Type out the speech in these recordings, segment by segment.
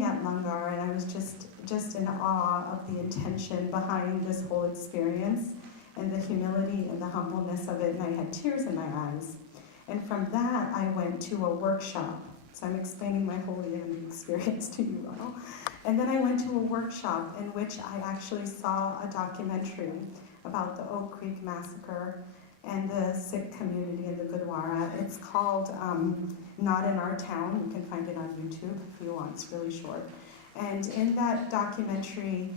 at Langar, and I was just in awe of the intention behind this whole experience and the humility and the humbleness of it, and I had tears in my eyes. And from that, I went to a workshop. So I'm explaining my Holy Land experience to you all. And then I went to a workshop in which I actually saw a documentary about the Oak Creek Massacre and the Sikh community in the Gurdwara. It's called Not in Our Town. You can find it on YouTube if you want. It's really short. And in that documentary,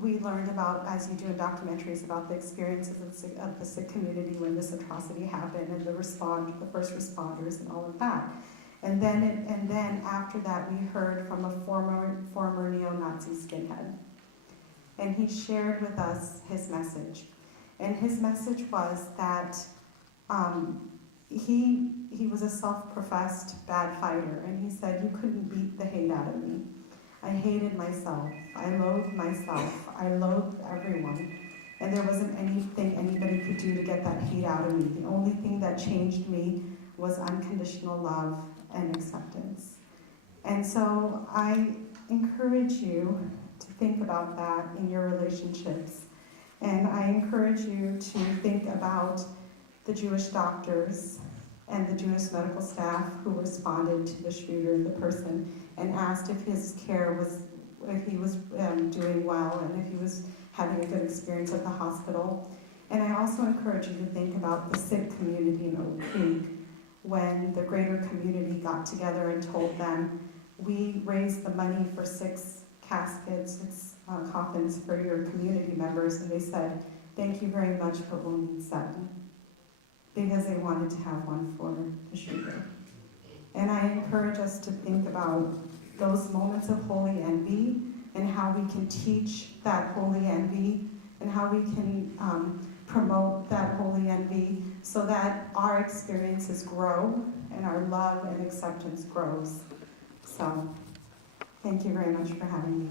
we learned about, as you do in documentaries, about the experiences of the Sikh community when this atrocity happened, and the first responders, and all of that. And then after that, we heard from a former neo-Nazi skinhead, and he shared with us his message. And his message was that he was a self-professed bad fighter, and he said, "You couldn't beat the hate out of me. I hated myself. I loathed myself. I loathed everyone. And there wasn't anything anybody could do to get that hate out of me. The only thing that changed me was unconditional love and acceptance." And so I encourage you to think about that in your relationships. And I encourage you to think about the Jewish doctors and the Jewish medical staff who responded to the shooter, the person, and asked if his care was, if he was doing well and if he was having a good experience at the hospital. And I also encourage you to think about the Sikh community in Oak Creek when the greater community got together and told them, "We raised the money for 6 caskets, 6 coffins for your community members," and they said, "Thank you very much, but we'll need 7. Because they wanted to have one for the shooter. And I encourage us to think about those moments of holy envy and how we can teach that holy envy and how we can promote that holy envy so that our experiences grow and our love and acceptance grows. So, thank you very much for having me.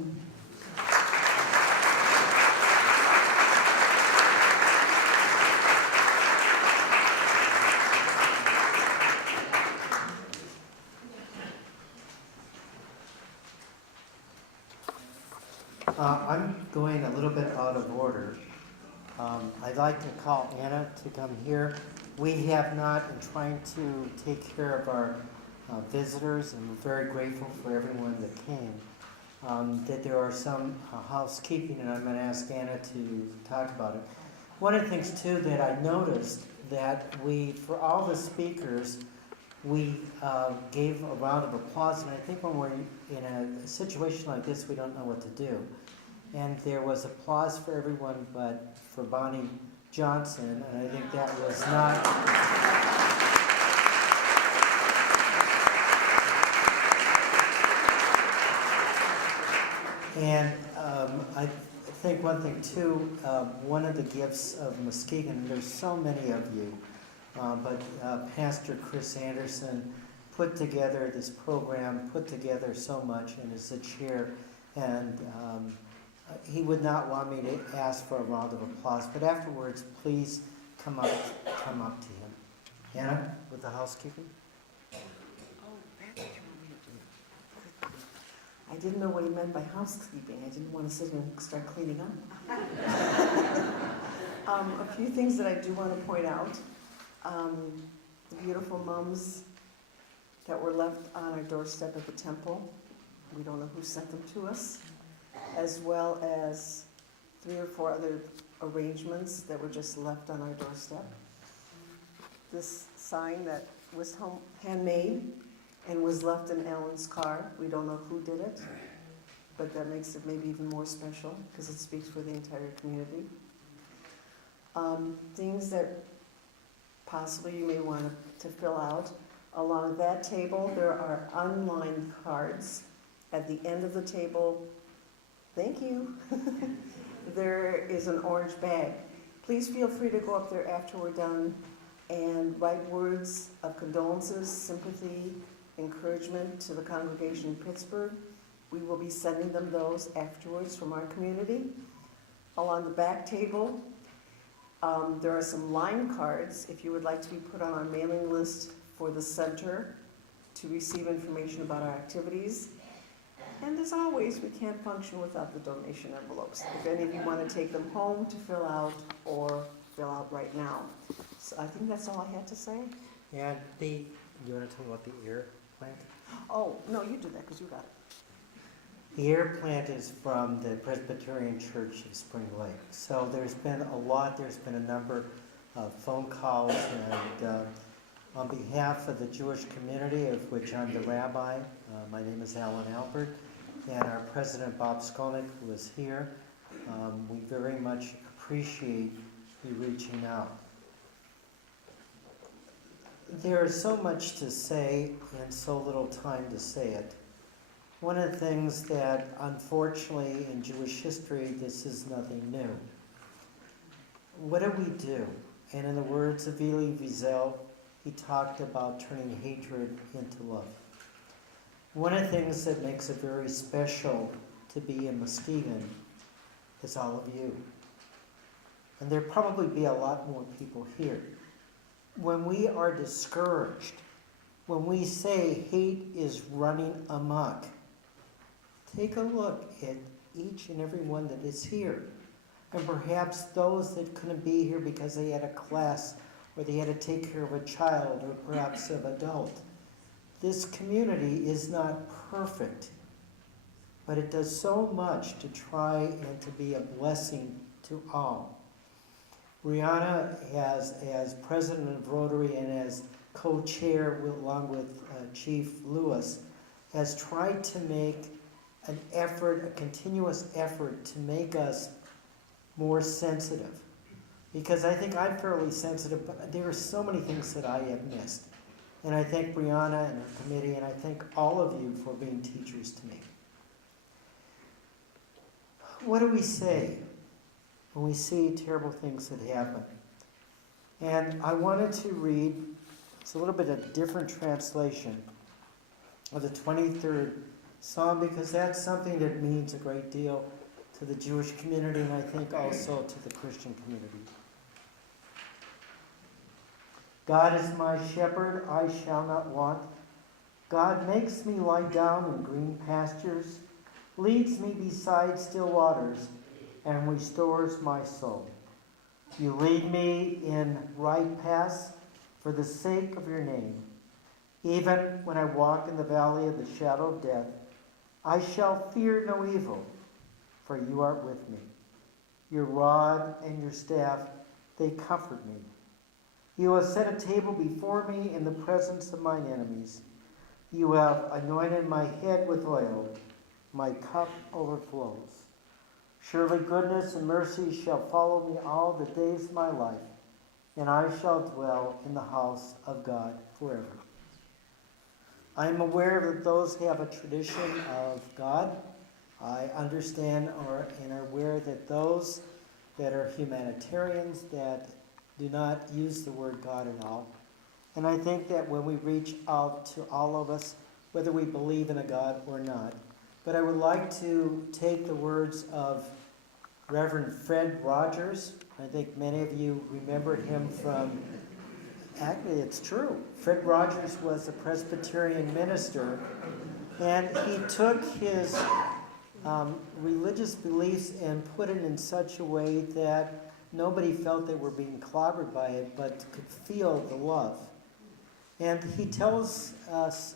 I'm going a little bit out of order. I'd like to call Anna to come here. We have not been trying to take care of our visitors, and we're very grateful for everyone that came. That there are some housekeeping, and I'm going to ask Anna to talk about it. One of the things, too, that I noticed that for all the speakers, we gave a round of applause, and I think when we're in a situation like this, we don't know what to do. And there was applause for everyone but for Bonnie Johnson, and I think that was not... And I think one thing, too, one of the gifts of Muskegon, there's so many of you, but Pastor Chris Anderson put together this program, put together so much, and is the chair, and he would not want me to ask for a round of applause, but afterwards, please come up to him. Anna, with the housekeeping? I didn't know what he meant by housekeeping. I didn't want to sit here and start cleaning up. A few things that I do want to point out. The beautiful mums that were left on our doorstep at the temple. We don't know who sent them to us. As well as 3 or 4 other arrangements that were just left on our doorstep. This sign that was handmade and was left in Alan's car. We don't know who did it, but that makes it maybe even more special because it speaks for the entire community. Things that possibly you may want to fill out. Along that table, there are unlined cards. At the end of the table, thank you, there is an orange bag. Please feel free to go up there after we're done and write words of condolences, sympathy, encouragement to the congregation in Pittsburgh. We will be sending them those afterwards from our community. Along the back table, there are some line cards if you would like to be put on our mailing list for the center to receive information about our activities. as always, we can't function without the donation envelopes. If any of you want to take them home to fill out or fill out right now. So I think that's all I had to say. And you want to tell me about the air plant? Oh, no, you do that because you got it. The air plant is from the Presbyterian Church of Spring Lake. So there's been a number of phone calls, and on behalf of the Jewish community, of which I'm the rabbi, my name is Alpert, and our president, Bob Skolnick, who is here, we very much appreciate you reaching out. There is so much to say and so little time to say it. One of the things that, unfortunately, in Jewish history, this is nothing new. What do we do? And in the words of Elie Wiesel, he talked about turning hatred into love. One of the things that makes it very special to be in Muskegon is all of you. And there'll probably be a lot more people here. When we are discouraged, when we say hate is running amok, take a look at each and every one that is here. And perhaps those that couldn't be here because they had a class or they had to take care of a child or perhaps an adult. This community is not perfect, but it does so much to try and to be a blessing to all. Brianna, as president of Rotary and as co-chair along with Chief Lewis, has tried to make an effort, a continuous effort to make us more sensitive. Because I think I'm fairly sensitive, but there are so many things that I have missed. And I thank Brianna and her committee, and I thank all of you for being teachers to me. What do we say when we see terrible things that happen? And I wanted to read, it's a little bit of a different translation of the 23rd Psalm, because that's something that means a great deal to the Jewish community, and I think also to the Christian community. God is my shepherd, I shall not want. God makes me lie down in green pastures, leads me beside still waters, and restores my soul. You lead me in right paths for the sake of your name. Even when I walk in the valley of the shadow of death, I shall fear no evil, for you are with me. Your rod and your staff, they comfort me. You have set a table before me in the presence of mine enemies. You have anointed my head with oil. My cup overflows. Surely goodness and mercy shall follow me all the days of my life, and I shall dwell in the house of God forever. I am aware that those have a tradition of God. I understand and are aware that those that are humanitarians that do not use the word God at all. And I think that when we reach out to all of us, whether we believe in a God or not, but I would like to take the words of Reverend Fred Rogers. I think many of you remembered him from, actually it's true, Fred Rogers was a Presbyterian minister, and he took his religious beliefs and put it in such a way that nobody felt they were being clobbered by it, but could feel the love. And he tells us,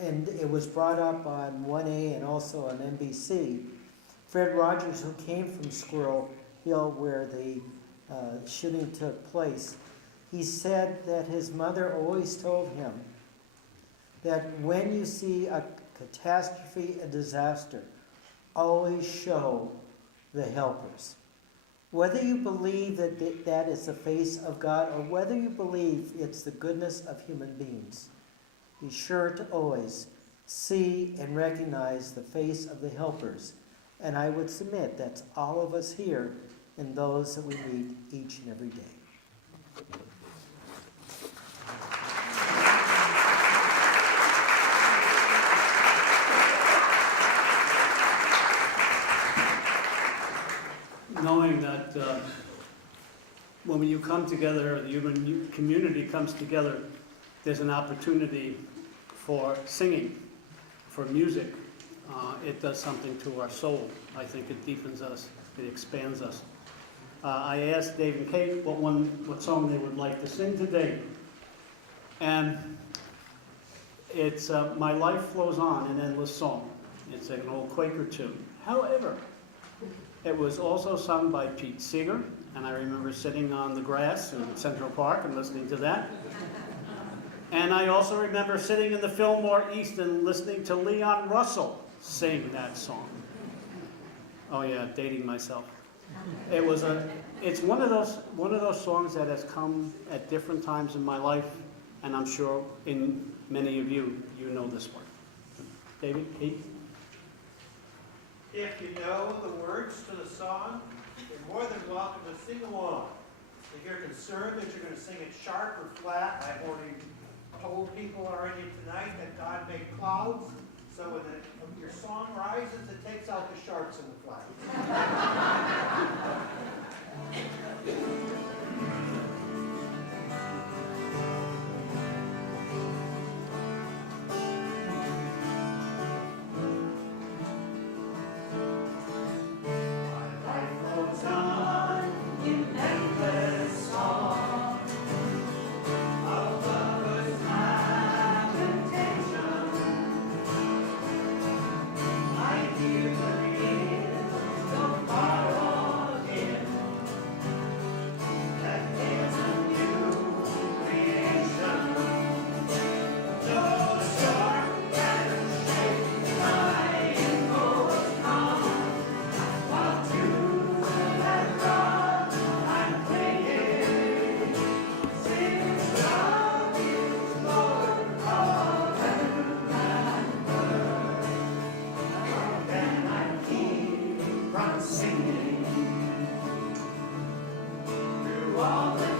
and it was brought up on 1A and also on NBC, Fred Rogers, who came from Squirrel Hill where the shooting took place, he said that his mother always told him that when you see a catastrophe, a disaster, always show the helpers. Whether you believe that that is the face of God or whether you believe it's the goodness of human beings, be sure to always see and recognize the face of the helpers. And I would submit that's all of us here and those that we meet each and every day. Knowing that when you come together, the human community comes together, there's an opportunity for singing, for music, it does something to our soul. I think it deepens us, it expands us. I asked Dave and Kate what song they would like to sing today. And it's My Life Flows On, an Endless Song. It's an old Quaker tune. However, it was also sung by Pete Seeger, and I remember sitting on the grass in Central Park and listening to that. And I also remember sitting in the Fillmore East and listening to Leon Russell sing that song. Oh yeah, dating myself. It's one of those songs that has come at different times in my life, and I'm sure in many of you know this one. David, Pete? If you know the words to the song, you're more than welcome to sing along. If you're concerned that you're going to sing it sharp or flat, I've already told people already tonight that God made clouds, so when your song rises, it takes out the sharps and the flats. All the